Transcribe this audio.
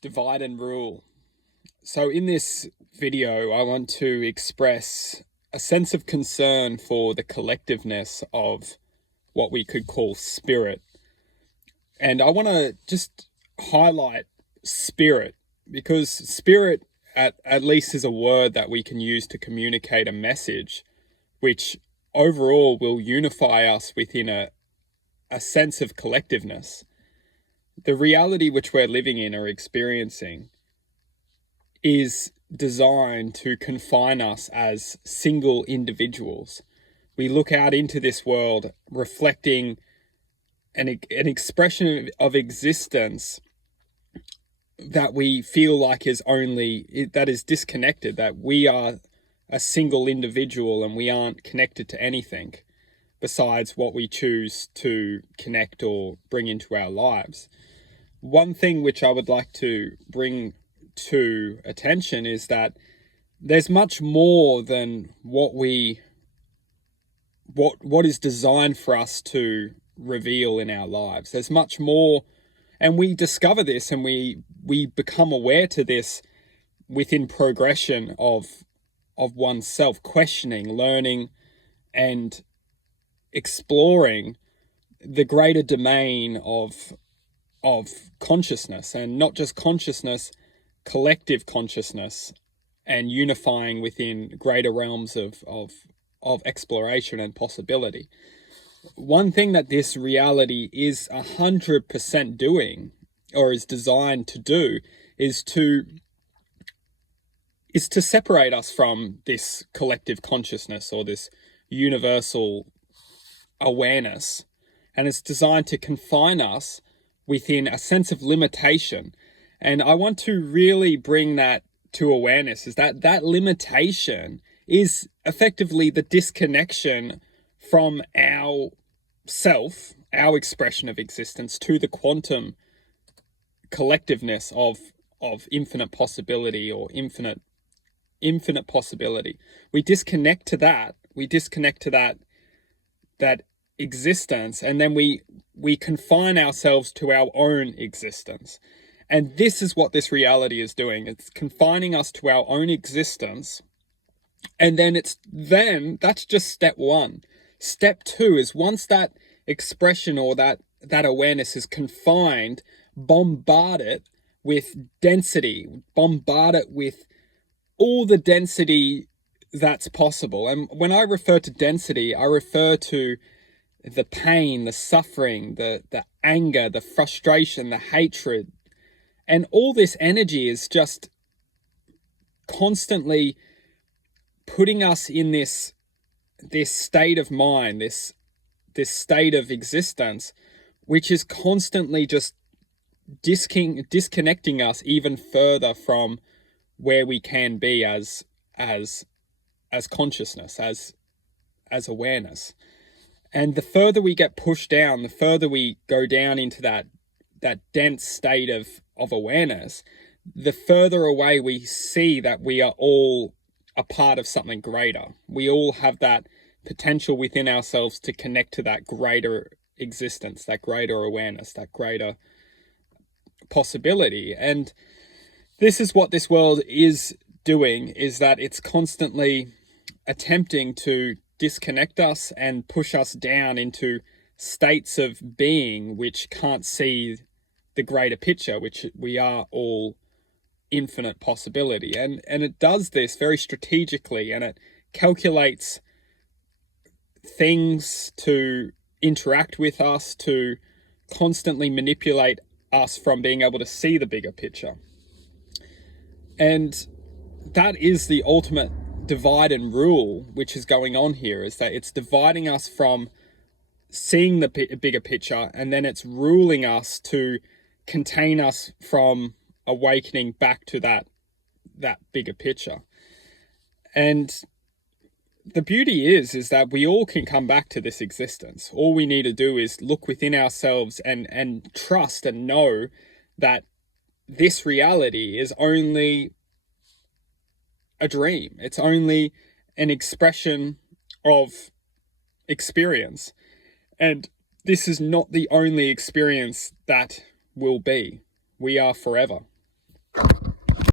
Divide and rule. So in this video, I want to express a sense of concern for the collectiveness of what we could call spirit. And I want to just highlight spirit, because spirit at least is a word that we can use to communicate a message, which overall will unify us within a sense of collectiveness. The reality which we're living in or experiencing is designed to confine us as single individuals. We look out into this world reflecting an expression of existence that we feel like is disconnected, that we are a single individual and we aren't connected to anything besides what we choose to connect or bring into our lives. One thing which I would like to bring to attention is that there's much more than what is designed for us to reveal in our lives. There's much more, and we discover this and we become aware to this within progression of oneself, questioning, learning, and exploring the greater domain of consciousness, and not just consciousness, collective consciousness, and unifying within greater realms of exploration and possibility. One thing that this reality is 100% doing, or is designed to do, is to separate us from this collective consciousness or this universal awareness, and it's designed to confine us within a sense of limitation. And I want to really bring that to awareness, is that limitation is effectively the disconnection from our self, our expression of existence, to the quantum collectiveness of infinite possibility, or infinite possibility. We disconnect to that. We disconnect to that existence, and then we confine ourselves to our own existence. And this is what this reality is doing. It's confining us to our own existence. And then that's just step one. Step two is, once that expression or that awareness is confined, bombard it with density, bombard it with all the density that's possible. And when I refer to density, I refer to the pain, the suffering, the anger, the frustration, the hatred. And all this energy is just constantly putting us in this state of mind, this state of existence, which is constantly just disconnecting us even further from where we can be as consciousness, as awareness. And the further we get pushed down, the further we go down into that dense state of awareness, the further away we see that we are all a part of something greater. We all have that potential within ourselves to connect to that greater existence, that greater awareness, that greater possibility. And this is what this world is doing, is that it's constantly attempting to disconnect us and push us down into states of being which can't see the greater picture, which we are all infinite possibility. And it does this very strategically, and it calculates things to interact with us, to constantly manipulate us from being able to see the bigger picture. And that is the ultimate divide and rule which is going on here, is that it's dividing us from seeing the bigger picture, and then it's ruling us to contain us from awakening back to that bigger picture. And the beauty is that we all can come back to this existence. All we need to do is look within ourselves and trust and know that this reality is only a dream. It's only an expression of experience. And this is not the only experience that will be. We are forever.